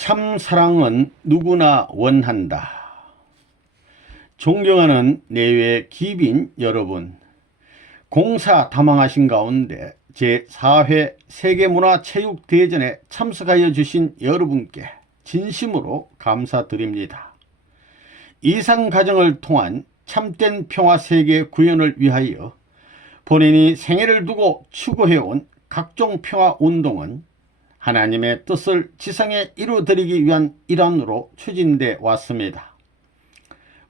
참 사랑은 누구나 원한다. 존경하는 내외 기빈 여러분, 공사 다망하신 가운데 제4회 세계문화체육대전에 참석하여 주신 여러분께 진심으로 감사드립니다. 이상 과정을 통한 참된 평화세계 구현을 위하여 본인이 생애를 두고 추구해온 각종 평화운동은 하나님의 뜻을 지상에 이루어드리기 위한 일환으로 추진돼 왔습니다.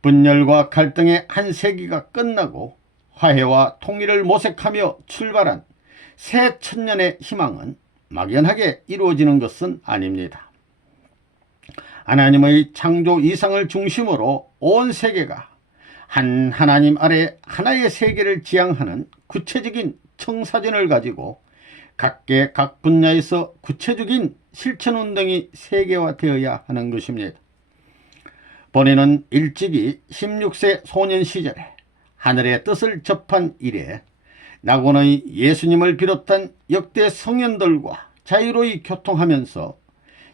분열과 갈등의 한 세기가 끝나고 화해와 통일을 모색하며 출발한 새 천년의 희망은 막연하게 이루어지는 것은 아닙니다. 하나님의 창조 이상을 중심으로 온 세계가 한 하나님 아래 하나의 세계를 지향하는 구체적인 청사진을 가지고 각계 각 분야에서 구체적인 실천운동이 세계화되어야 하는 것입니다. 본인은 일찍이 16세 소년 시절에 하늘의 뜻을 접한 이래 낙원의 예수님을 비롯한 역대 성현들과 자유로이 교통하면서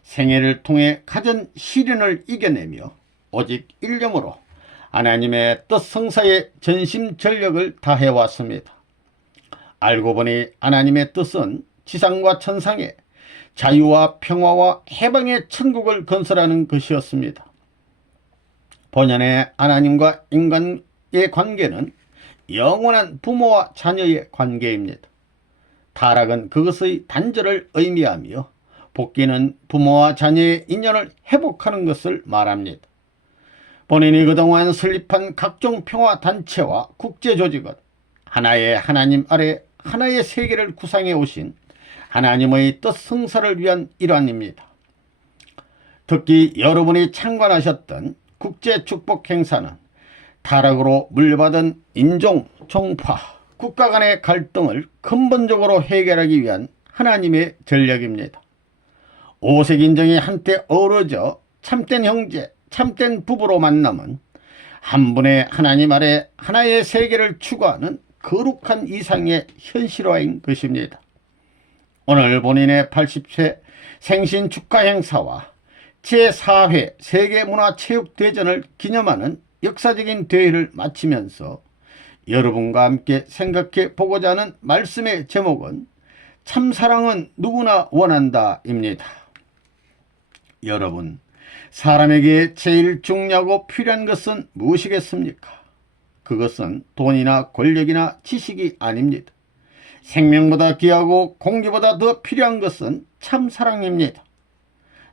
생애를 통해 가진 시련을 이겨내며 오직 일념으로 하나님의 뜻 성사에 전심전력을 다해왔습니다. 알고 보니 하나님의 뜻은 지상과 천상에 자유와 평화와 해방의 천국을 건설하는 것이었습니다. 본연의 하나님과 인간의 관계는 영원한 부모와 자녀의 관계입니다. 타락은 그것의 단절을 의미하며 복귀는 부모와 자녀의 인연을 회복하는 것을 말합니다. 본인이 그동안 설립한 각종 평화단체와 국제조직은 하나의 하나님 아래 하나의 세계를 구상해 오신 하나님의 뜻 성사를 위한 일환입니다. 특히 여러분이 참관하셨던 국제축복 행사는 타락으로 물려받은 인종, 종파, 국가 간의 갈등을 근본적으로 해결하기 위한 하나님의 전략입니다. 오색인종이 한때 어우러져 참된 형제, 참된 부부로 만남은 한 분의 하나님 아래 하나의 세계를 추구하는 거룩한 이상의 현실화인 것입니다. 오늘 본인의 80세 생신 축하 행사와 제4회 세계문화체육대전을 기념하는 역사적인 대회를 마치면서 여러분과 함께 생각해 보고자 하는 말씀의 제목은 참사랑은 누구나 원한다입니다. 여러분, 사람에게 제일 중요하고 필요한 것은 무엇이겠습니까? 그것은 돈이나 권력이나 지식이 아닙니다. 생명보다 귀하고 공기보다 더 필요한 것은 참사랑입니다.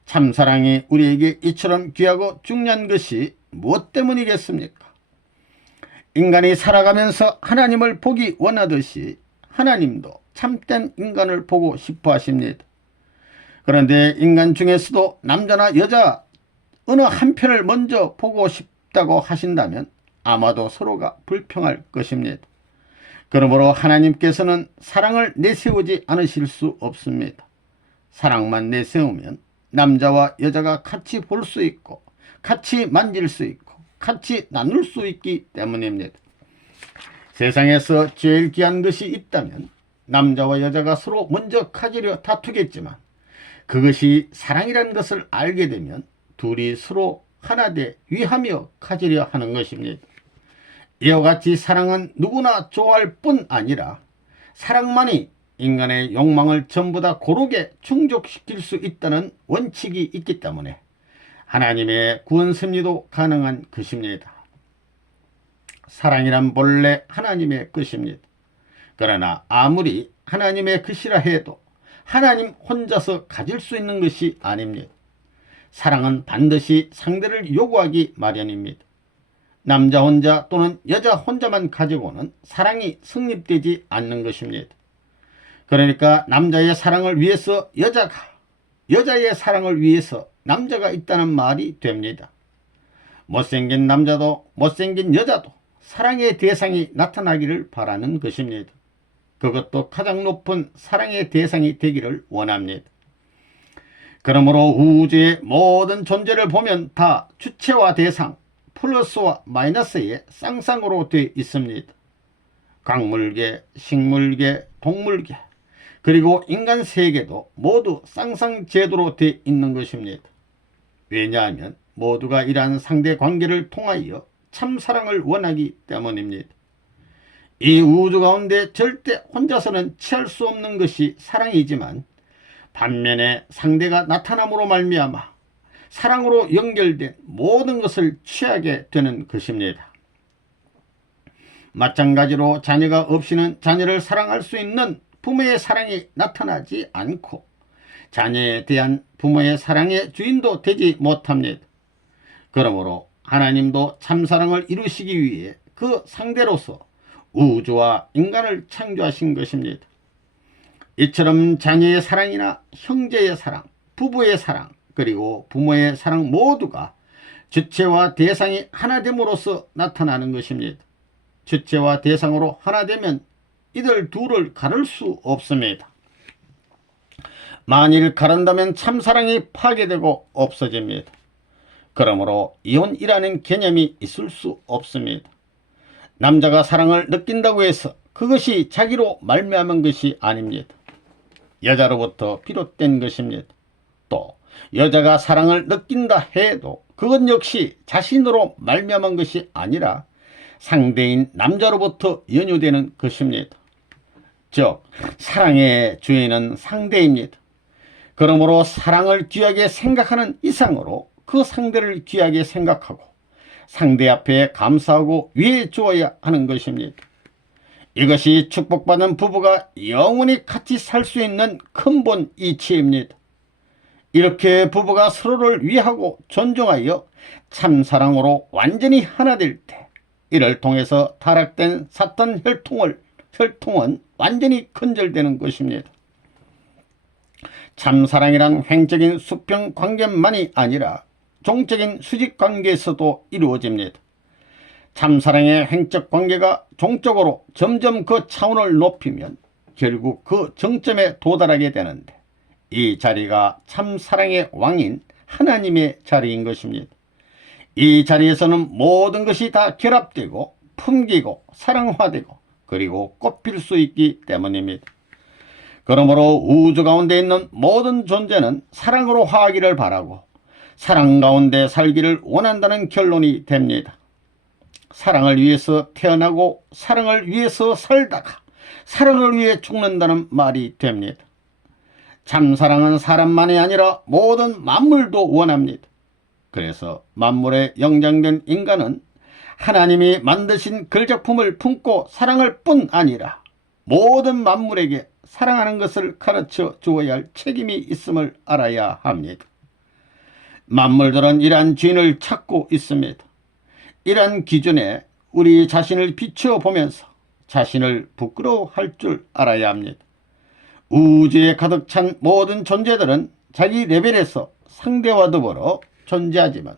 참사랑이 우리에게 이처럼 귀하고 중요한 것이 무엇 때문이겠습니까? 인간이 살아가면서 하나님을 보기 원하듯이 하나님도 참된 인간을 보고 싶어 하십니다. 그런데 인간 중에서도 남자나 여자 어느 한편을 먼저 보고 싶다고 하신다면 아마도 서로가 불평할 것입니다. 그러므로 하나님께서는 사랑을 내세우지 않으실 수 없습니다. 사랑만 내세우면 남자와 여자가 같이 볼 수 있고 같이 만질 수 있고 같이 나눌 수 있기 때문입니다. 세상에서 제일 귀한 것이 있다면 남자와 여자가 서로 먼저 가지려 다투겠지만 그것이 사랑이라는 것을 알게 되면 둘이 서로 하나 돼 위하며 가지려 하는 것입니다. 이와 같이 사랑은 누구나 좋아할 뿐 아니라 사랑만이 인간의 욕망을 전부 다 고르게 충족시킬 수 있다는 원칙이 있기 때문에 하나님의 구원 섭리도 가능한 것입니다. 사랑이란 본래 하나님의 것입니다. 그러나 아무리 하나님의 것이라 해도 하나님 혼자서 가질 수 있는 것이 아닙니다. 사랑은 반드시 상대를 요구하기 마련입니다. 남자 혼자 또는 여자 혼자만 가지고는 사랑이 성립되지 않는 것입니다. 그러니까 남자의 사랑을 위해서 여자가, 여자의 사랑을 위해서 남자가 있다는 말이 됩니다. 못생긴 남자도 못생긴 여자도 사랑의 대상이 나타나기를 바라는 것입니다. 그것도 가장 높은 사랑의 대상이 되기를 원합니다. 그러므로 우주의 모든 존재를 보면 다 주체와 대상, 플러스와 마이너스의 쌍쌍으로 되어 있습니다. 광물계, 식물계, 동물계, 그리고 인간 세계도 모두 쌍쌍제도로 되어 있는 것입니다. 왜냐하면 모두가 이러한 상대 관계를 통하여 참사랑을 원하기 때문입니다. 이 우주 가운데 절대 혼자서는 취할 수 없는 것이 사랑이지만 반면에 상대가 나타남으로 말미암아 사랑으로 연결된 모든 것을 취하게 되는 것입니다. 마찬가지로 자녀가 없이는 자녀를 사랑할 수 있는 부모의 사랑이 나타나지 않고 자녀에 대한 부모의 사랑의 주인도 되지 못합니다. 그러므로 하나님도 참사랑을 이루시기 위해 그 상대로서 우주와 인간을 창조하신 것입니다. 이처럼 자녀의 사랑이나 형제의 사랑, 부부의 사랑, 그리고 부모의 사랑 모두가 주체와 대상이 하나됨으로써 나타나는 것입니다. 주체와 대상으로 하나되면 이들 둘을 가를 수 없습니다. 만일 가른다면 참사랑이 파괴되고 없어집니다. 그러므로 이혼이라는 개념이 있을 수 없습니다. 남자가 사랑을 느낀다고 해서 그것이 자기로 말미암은 것이 아닙니다. 여자로부터 비롯된 것입니다. 또 여자가 사랑을 느낀다 해도 그것 역시 자신으로 말미암은 것이 아니라 상대인 남자로부터 연유되는 것입니다. 즉 사랑의 주인은 상대입니다. 그러므로 사랑을 귀하게 생각하는 이상으로 그 상대를 귀하게 생각하고 상대 앞에 감사하고 위해 주어야 하는 것입니다. 이것이 축복받은 부부가 영원히 같이 살 수 있는 근본 이치입니다. 이렇게 부부가 서로를 위하고 존중하여 참사랑으로 완전히 하나 될 때 이를 통해서 타락된 사탄 혈통은 완전히 건절되는 것입니다. 참사랑이란 횡적인 수평 관계만이 아니라 종적인 수직 관계에서도 이루어집니다. 참사랑의 횡적 관계가 종적으로 점점 그 차원을 높이면 결국 그 정점에 도달하게 되는데 이 자리가 참사랑의 왕인 하나님의 자리인 것입니다. 이 자리에서는 모든 것이 다 결합되고 품기고 사랑화되고 그리고 꽃필 수 있기 때문입니다. 그러므로 우주 가운데 있는 모든 존재는 사랑으로 화하기를 바라고 사랑 가운데 살기를 원한다는 결론이 됩니다. 사랑을 위해서 태어나고 사랑을 위해서 살다가 사랑을 위해 죽는다는 말이 됩니다. 참사랑은 사람만이 아니라 모든 만물도 원합니다. 그래서 만물에 영장된 인간은 하나님이 만드신 걸작품을 품고 사랑할 뿐 아니라 모든 만물에게 사랑하는 것을 가르쳐 주어야 할 책임이 있음을 알아야 합니다. 만물들은 이러한 주인을 찾고 있습니다. 이러한 기준에 우리 자신을 비추어 보면서 자신을 부끄러워할 줄 알아야 합니다. 우주에 가득 찬 모든 존재들은 자기 레벨에서 상대와 더불어 존재하지만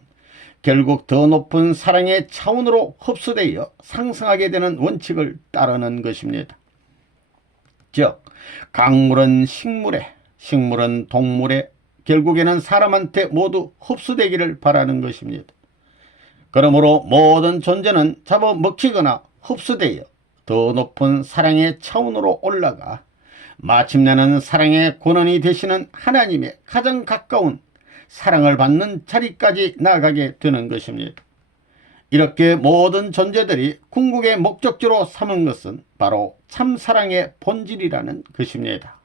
결국 더 높은 사랑의 차원으로 흡수되어 상승하게 되는 원칙을 따르는 것입니다. 즉 강물은 식물에, 식물은 동물에, 결국에는 사람한테 모두 흡수되기를 바라는 것입니다. 그러므로 모든 존재는 잡아먹히거나 흡수되어 더 높은 사랑의 차원으로 올라가 마침내는 사랑의 권원이 되시는 하나님의 가장 가까운 사랑을 받는 자리까지 나아가게 되는 것입니다. 이렇게 모든 존재들이 궁극의 목적지로 삼은 것은 바로 참사랑의 본질이라는 것입니다.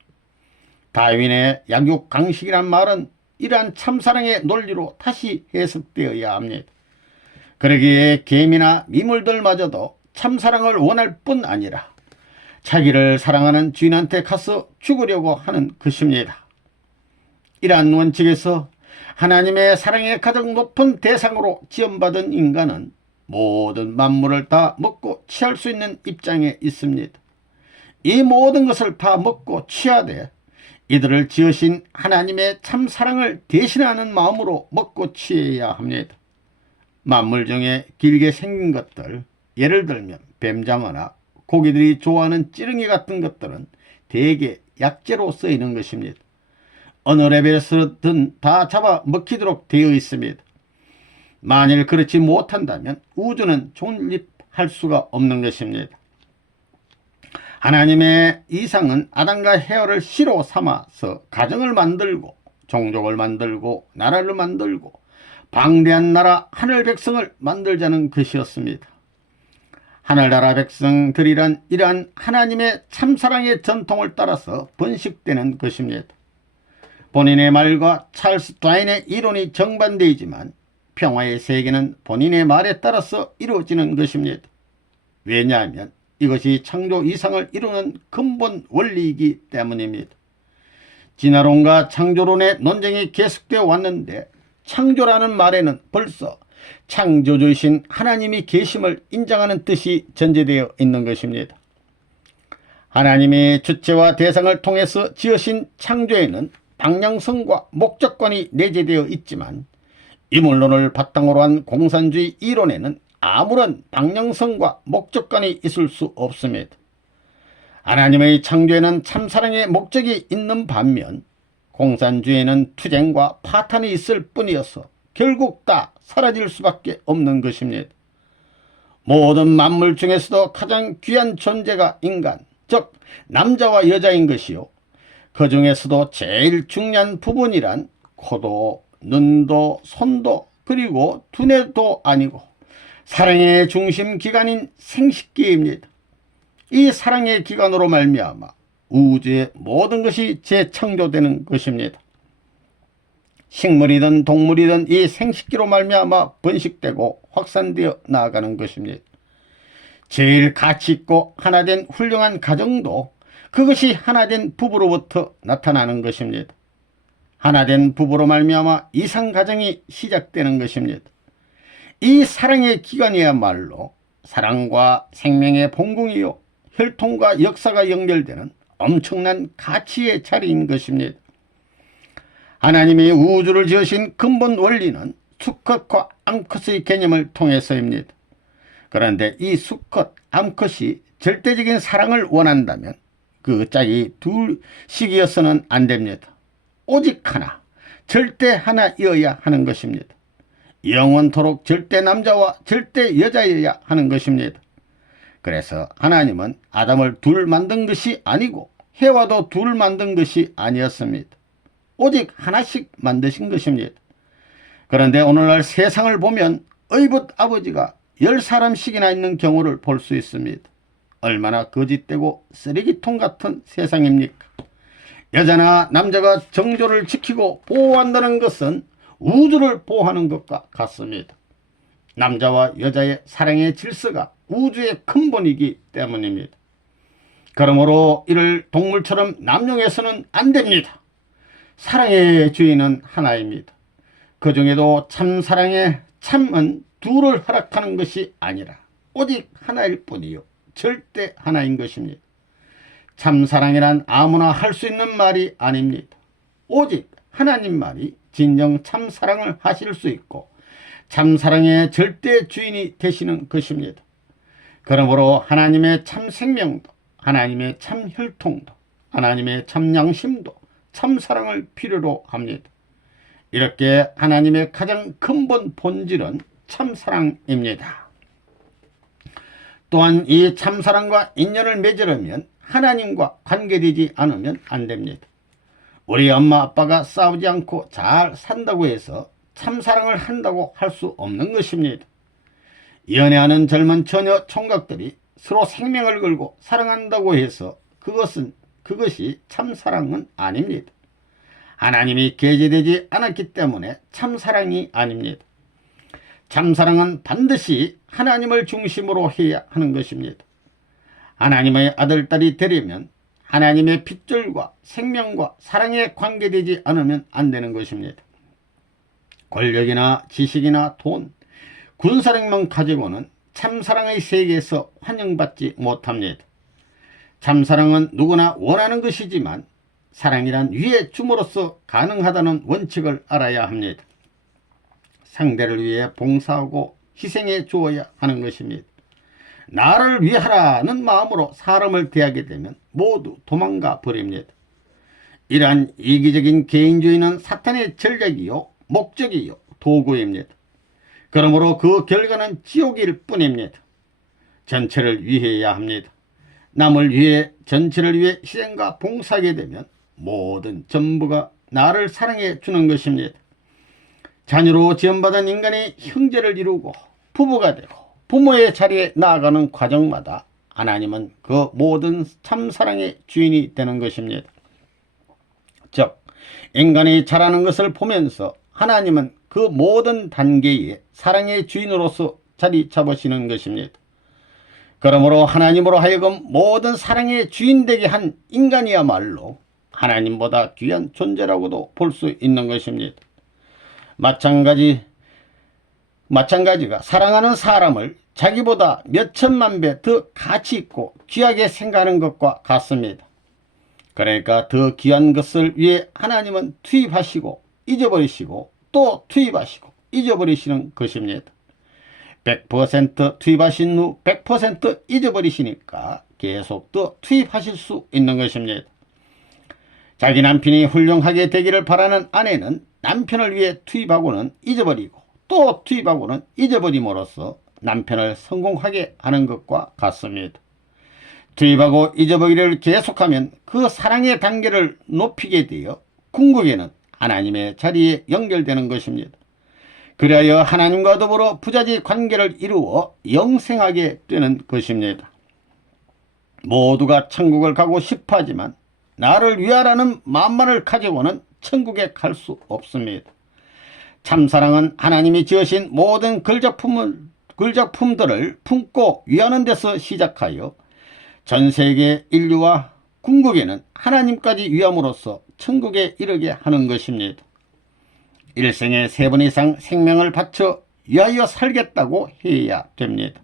다윈의 약육강식이란 말은 이러한 참사랑의 논리로 다시 해석되어야 합니다. 그러기에 개미나 미물들마저도 참사랑을 원할 뿐 아니라 자기를 사랑하는 주인한테 가서 죽으려고 하는 것입니다. 이러한 원칙에서 하나님의 사랑의 가장 높은 대상으로 지원받은 인간은 모든 만물을 다 먹고 취할 수 있는 입장에 있습니다. 이 모든 것을 다 먹고 취하되 이들을 지으신 하나님의 참사랑을 대신하는 마음으로 먹고 취해야 합니다. 만물 중에 길게 생긴 것들, 예를 들면 뱀장어나 고기들이 좋아하는 찌릉이 같은 것들은 대개 약재로 쓰이는 것입니다. 어느 레벨에서든 다 잡아먹히도록 되어 있습니다. 만일 그렇지 못한다면 우주는 존립할 수가 없는 것입니다. 하나님의 이상은 아담과 헤어를 시로 삼아서 가정을 만들고 종족을 만들고 나라를 만들고 방대한 나라 하늘 백성을 만들자는 것이었습니다. 하늘나라 백성들이란 이러한 하나님의 참사랑의 전통을 따라서 번식되는 것입니다. 본인의 말과 찰스 다윈의 이론이 정반대이지만 평화의 세계는 본인의 말에 따라서 이루어지는 것입니다. 왜냐하면 이것이 창조 이상을 이루는 근본 원리이기 때문입니다. 진화론과 창조론의 논쟁이 계속되어 왔는데 창조라는 말에는 벌써 창조주이신 하나님이 계심을 인정하는 뜻이 전제되어 있는 것입니다. 하나님의 주체와 대상을 통해서 지으신 창조에는 방향성과 목적관이 내재되어 있지만 인물론을 바탕으로 한 공산주의 이론에는 아무런 방향성과 목적관이 있을 수 없습니다. 하나님의 창조에는 참사랑의 목적이 있는 반면 공산주의에는 투쟁과 파탄이 있을 뿐이어서 결국 다 사라질 수밖에 없는 것입니다. 모든 만물 중에서도 가장 귀한 존재가 인간, 즉 남자와 여자인 것이요, 그 중에서도 제일 중요한 부분이란 코도 눈도 손도 그리고 두뇌도 아니고 사랑의 중심 기관인 생식기입니다. 이 사랑의 기관으로 말미암아 우주의 모든 것이 재창조되는 것입니다. 식물이든 동물이든 이 생식기로 말미암아 번식되고 확산되어 나아가는 것입니다. 제일 가치 있고 하나된 훌륭한 가정도 그것이 하나된 부부로부터 나타나는 것입니다. 하나된 부부로 말미암아 이상가정이 시작되는 것입니다. 이 사랑의 기관이야말로 사랑과 생명의 본궁이요 혈통과 역사가 연결되는 엄청난 가치의 자리인 것입니다. 하나님이 우주를 지으신 근본 원리는 수컷과 암컷의 개념을 통해서입니다. 그런데 이 수컷, 암컷이 절대적인 사랑을 원한다면 그 짝이 둘씩이어서는 안 됩니다. 오직 하나, 절대 하나이어야 하는 것입니다. 영원토록 절대 남자와 절대 여자여야 하는 것입니다. 그래서 하나님은 아담을 둘 만든 것이 아니고 해와도 둘 만든 것이 아니었습니다. 오직 하나씩 만드신 것입니다. 그런데 오늘날 세상을 보면 의붓 아버지가 10사람씩이나 있는 경우를 볼 수 있습니다. 얼마나 거짓되고 쓰레기통 같은 세상입니까? 여자나 남자가 정조를 지키고 보호한다는 것은 우주를 보호하는 것과 같습니다. 남자와 여자의 사랑의 질서가 우주의 근본이기 때문입니다. 그러므로 이를 동물처럼 남용해서는 안 됩니다. 사랑의 주인은 하나입니다. 그 중에도 참사랑의 참은 둘을 허락하는 것이 아니라 오직 하나일 뿐이요 절대 하나인 것입니다. 참사랑이란 아무나 할 수 있는 말이 아닙니다. 오직 하나님만이 진정 참사랑을 하실 수 있고 참사랑의 절대 주인이 되시는 것입니다. 그러므로 하나님의 참생명도 하나님의 참혈통도 하나님의 참양심도 참사랑을 필요로 합니다. 이렇게 하나님의 가장 근본 본질은 참사랑입니다. 또한 이 참사랑과 인연을 맺으려면 하나님과 관계되지 않으면 안 됩니다. 우리 엄마 아빠가 싸우지 않고 잘 산다고 해서 참사랑을 한다고 할 수 없는 것입니다. 연애하는 젊은 처녀 총각들이 서로 생명을 걸고 사랑한다고 해서 그것이 참사랑은 아닙니다. 하나님이 계제되지 않았기 때문에 참사랑이 아닙니다. 참사랑은 반드시 하나님을 중심으로 해야 하는 것입니다. 하나님의 아들딸이 되려면 하나님의 핏줄과 생명과 사랑에 관계되지 않으면 안 되는 것입니다. 권력이나 지식이나 돈, 군사력만 가지고는 참사랑의 세계에서 환영받지 못합니다. 참사랑은 누구나 원하는 것이지만 사랑이란 위에 줌으로써 가능하다는 원칙을 알아야 합니다. 상대를 위해 봉사하고 희생해 주어야 하는 것입니다. 나를 위하라는 마음으로 사람을 대하게 되면 모두 도망가 버립니다. 이러한 이기적인 개인주의는 사탄의 전략이요 목적이요 도구입니다. 그러므로 그 결과는 지옥일 뿐입니다. 전체를 위해야 합니다. 남을 위해 전체를 위해 희생과 봉사하게 되면 모든 전부가 나를 사랑해 주는 것입니다. 자녀로 지원받은 인간이 형제를 이루고 부부가 되고 부모의 자리에 나아가는 과정마다 하나님은 그 모든 참사랑의 주인이 되는 것입니다. 즉 인간이 자라는 것을 보면서 하나님은 그 모든 단계의 사랑의 주인으로서 자리 잡으시는 것입니다. 그러므로 하나님으로 하여금 모든 사랑의 주인 되게 한 인간이야말로 하나님보다 귀한 존재라고도 볼 수 있는 것입니다. 마찬가지가 사랑하는 사람을 자기보다 몇천만 배 더 가치 있고 귀하게 생각하는 것과 같습니다. 그러니까 더 귀한 것을 위해 하나님은 투입하시고 잊어버리시고 또 투입하시고 잊어버리시는 것입니다. 100% 투입하신 후 100% 잊어버리시니까 계속 더 투입하실 수 있는 것입니다. 자기 남편이 훌륭하게 되기를 바라는 아내는 남편을 위해 투입하고는 잊어버리고 또 투입하고는 잊어버림으로써 남편을 성공하게 하는 것과 같습니다. 투입하고 잊어버리기를 계속하면 그 사랑의 단계를 높이게 되어 궁극에는 하나님의 자리에 연결되는 것입니다. 그리하여 하나님과 더불어 부자지 관계를 이루어 영생하게 되는 것입니다. 모두가 천국을 가고 싶어 하지만 나를 위하라는 마음만을 가지고는 천국에 갈 수 없습니다. 참사랑은 하나님이 지으신 모든 걸작품들을 품고 위하는 데서 시작하여 전 세계 인류와 궁극에는 하나님까지 위함으로써 천국에 이르게 하는 것입니다. 일생에 3번 이상 생명을 바쳐 위하여 살겠다고 해야 됩니다.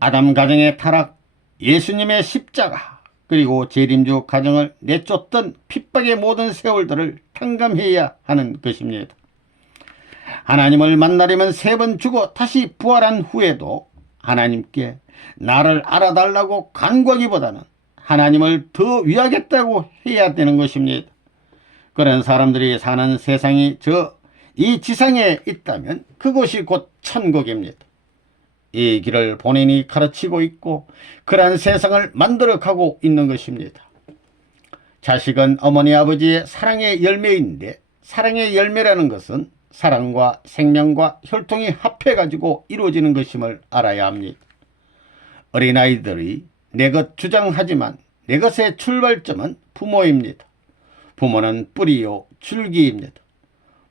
아담 가정의 타락, 예수님의 십자가, 그리고 재림주 가정을 내쫓던 핍박의 모든 세월들을 탕감해야 하는 것입니다. 하나님을 만나려면 3번 죽어 다시 부활한 후에도 하나님께 나를 알아달라고 간구하기보다는 하나님을 더 위하겠다고 해야 되는 것입니다. 그런 사람들이 사는 세상이 이 지상에 있다면 그곳이 곧 천국입니다. 이 길을 본인이 가르치고 있고 그러한 세상을 만들어가고 있는 것입니다. 자식은 어머니 아버지의 사랑의 열매인데 사랑의 열매라는 것은 사랑과 생명과 혈통이 합해가지고 이루어지는 것임을 알아야 합니다. 어린아이들이 내 것 주장하지만 내 것의 출발점은 부모입니다. 부모는 뿌리요 줄기입니다.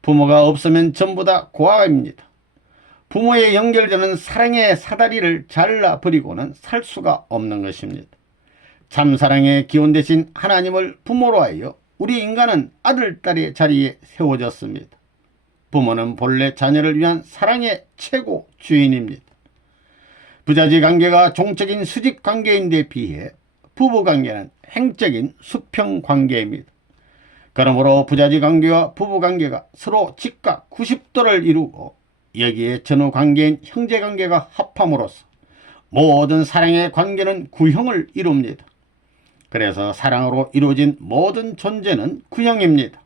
부모가 없으면 전부 다 고아입니다. 부모에 연결되는 사랑의 사다리를 잘라버리고는 살 수가 없는 것입니다. 참사랑의 기원 대신 하나님을 부모로 하여 우리 인간은 아들, 딸의 자리에 세워졌습니다. 부모는 본래 자녀를 위한 사랑의 최고 주인입니다. 부자지 관계가 종적인 수직 관계인데 비해 부부 관계는 행적인 수평 관계입니다. 그러므로 부자지 관계와 부부 관계가 서로 직각 90도를 이루고 여기에 전후 관계인 형제 관계가 합함으로써 모든 사랑의 관계는 구형을 이룹니다. 그래서 사랑으로 이루어진 모든 존재는 구형입니다.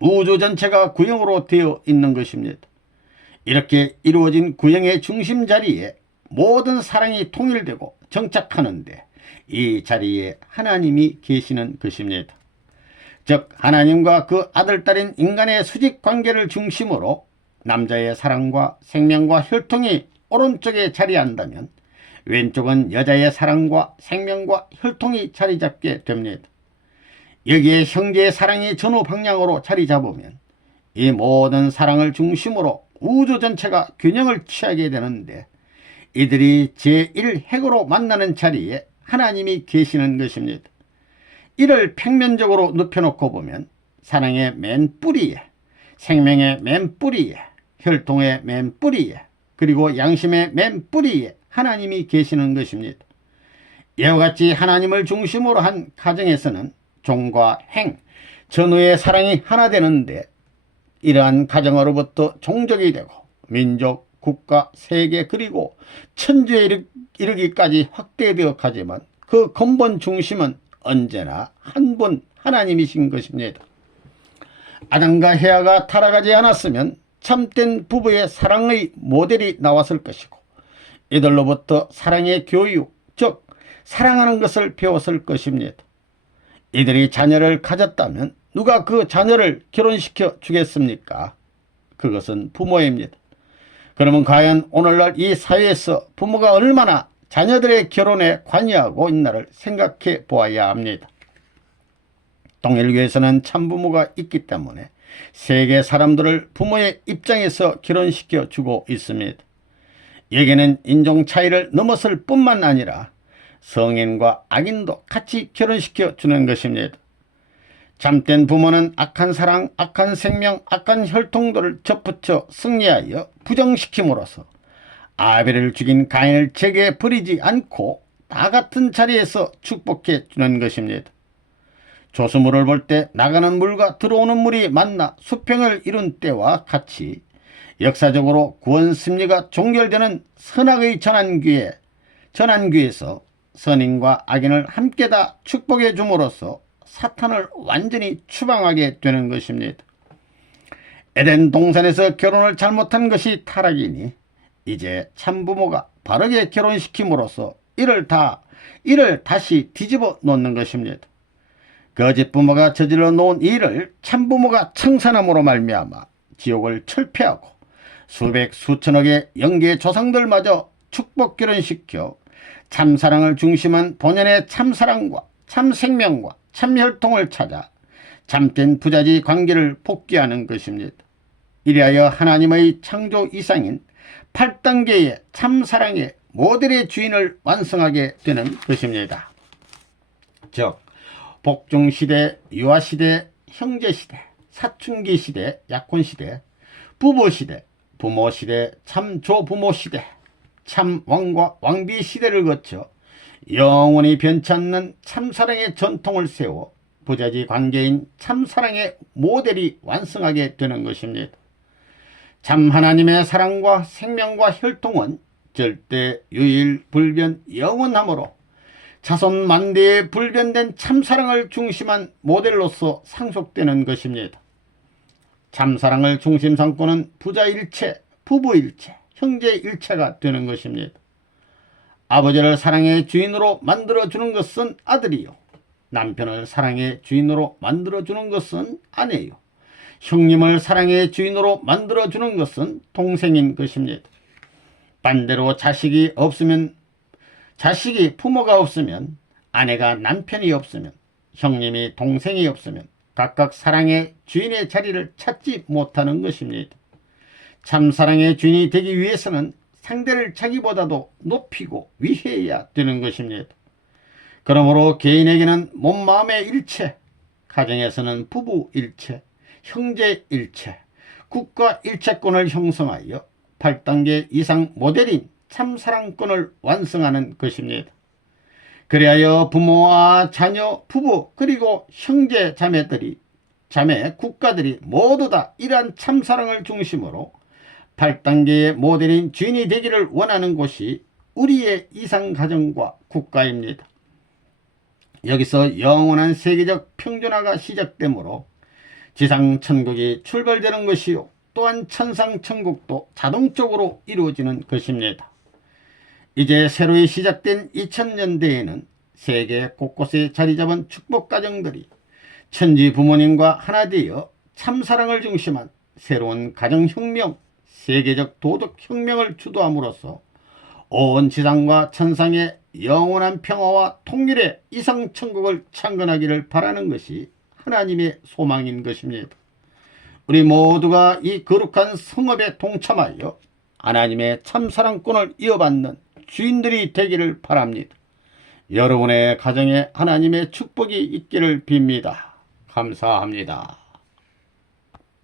우주 전체가 구형으로 되어 있는 것입니다. 이렇게 이루어진 구형의 중심 자리에 모든 사랑이 통일되고 정착하는데 이 자리에 하나님이 계시는 것입니다. 즉 하나님과 그 아들딸인 인간의 수직 관계를 중심으로 남자의 사랑과 생명과 혈통이 오른쪽에 자리한다면 왼쪽은 여자의 사랑과 생명과 혈통이 자리 잡게 됩니다. 여기에 형제의 사랑이 전후 방향으로 자리 잡으면 이 모든 사랑을 중심으로 우주 전체가 균형을 취하게 되는데 이들이 제1핵으로 만나는 자리에 하나님이 계시는 것입니다. 이를 평면적으로 눕혀놓고 보면 사랑의 맨 뿌리에, 생명의 맨 뿌리에, 혈통의 맨 뿌리에, 그리고 양심의 맨 뿌리에 하나님이 계시는 것입니다. 이와 같이 하나님을 중심으로 한 가정에서는 종과 행, 전후의 사랑이 하나 되는데 이러한 가정으로부터 종족이 되고 민족, 국가, 세계 그리고 천주에 이르기까지 확대되어 가지만 그 근본 중심은 언제나 한 분 하나님이신 것입니다. 아담과 헤아가 타락하지 않았으면 참된 부부의 사랑의 모델이 나왔을 것이고 이들로부터 사랑의 교육, 즉 사랑하는 것을 배웠을 것입니다. 이들이 자녀를 가졌다면 누가 그 자녀를 결혼시켜 주겠습니까? 그것은 부모입니다. 그러면 과연 오늘날 이 사회에서 부모가 얼마나 자녀들의 결혼에 관여하고 있나를 생각해 보아야 합니다. 동일교에서는 참부모가 있기 때문에 세계 사람들을 부모의 입장에서 결혼시켜 주고 있습니다. 여기는 인종 차이를 넘어설 뿐만 아니라 성인과 악인도 같이 결혼시켜 주는 것입니다. 참된 부모는 악한 사랑, 악한 생명, 악한 혈통들을 접붙여 승리하여 부정시킴으로써 아벨을 죽인 가인을 제게 버리지 않고 다 같은 자리에서 축복해 주는 것입니다. 조수물을 볼 때 나가는 물과 들어오는 물이 만나 수평을 이룬 때와 같이 역사적으로 구원 섭리가 종결되는 선악의 전환기에서 선인과 악인을 함께 다 축복해 줌으로써 사탄을 완전히 추방하게 되는 것입니다. 에덴 동산에서 결혼을 잘못한 것이 타락이니 이제 참부모가 바르게 결혼시킴으로써 이를 다시 뒤집어 놓는 것입니다. 거짓 부모가 저질러 놓은 일을 참부모가 청산함으로 말미암아 지옥을 철폐하고 수백 수천억의 영계 조상들마저 축복 결혼시켜 참사랑을 중심한 본연의 참사랑과 참생명과 참혈통을 찾아 참된 부자지 관계를 복귀하는 것입니다. 이리하여 하나님의 창조 이상인 8단계의 참사랑의 모델의 주인을 완성하게 되는 것입니다. 즉 복종시대, 유아시대, 형제시대, 사춘기시대, 약혼시대, 부부시대, 부모시대, 참조부모시대, 참왕과 왕비시대를 거쳐 영원히 변치 않는 참사랑의 전통을 세워 부자지 관계인 참사랑의 모델이 완성하게 되는 것입니다. 참 하나님의 사랑과 생명과 혈통은 절대 유일 불변 영원하므로 자손 만대에 불변된 참사랑을 중심한 모델로서 상속되는 것입니다. 참사랑을 중심 삼고는 부자일체, 부부일체, 형제일체가 되는 것입니다. 아버지를 사랑의 주인으로 만들어주는 것은 아들이요, 남편을 사랑의 주인으로 만들어주는 것은 아내요, 형님을 사랑의 주인으로 만들어주는 것은 동생인 것입니다. 반대로 자식이 부모가 없으면, 아내가 남편이 없으면, 형님이 동생이 없으면 각각 사랑의 주인의 자리를 찾지 못하는 것입니다. 참사랑의 주인이 되기 위해서는 상대를 자기보다도 높이고 위해야 되는 것입니다. 그러므로 개인에게는 몸, 마음의 일체, 가정에서는 부부 일체, 형제 일체, 국가 일체권을 형성하여 8단계 이상 모델인 참사랑권을 완성하는 것입니다. 그리하여 부모와 자녀, 부부, 그리고 형제, 자매, 국가들이 모두 다 이러한 참사랑을 중심으로 8단계의 모델인 주인이 되기를 원하는 곳이 우리의 이상가정과 국가입니다. 여기서 영원한 세계적 평준화가 시작되므로 지상천국이 출발되는 것이요, 또한 천상천국도 자동적으로 이루어지는 것입니다. 이제 새로이 시작된 2000년대에는 세계 곳곳에 자리잡은 축복가정들이 천지 부모님과 하나 되어 참사랑을 중심한 새로운 가정혁명, 세계적 도덕혁명을 주도함으로써 온 지상과 천상의 영원한 평화와 통일의 이상천국을 창건하기를 바라는 것이 하나님의 소망인 것입니다. 우리 모두가 이 거룩한 성업에 동참하여 하나님의 참사랑권을 이어받는 주인들이 되기를 바랍니다. 여러분의 가정에 하나님의 축복이 있기를 빕니다. 감사합니다.